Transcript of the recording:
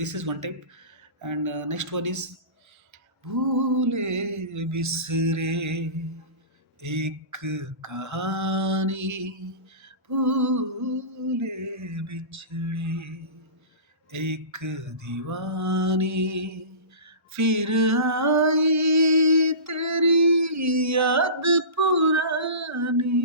This is one type, and next one is भूले बिसरे एक कहानी, भूले बिछड़े एक दीवानी, फिर आई तेरी याद पुरानी।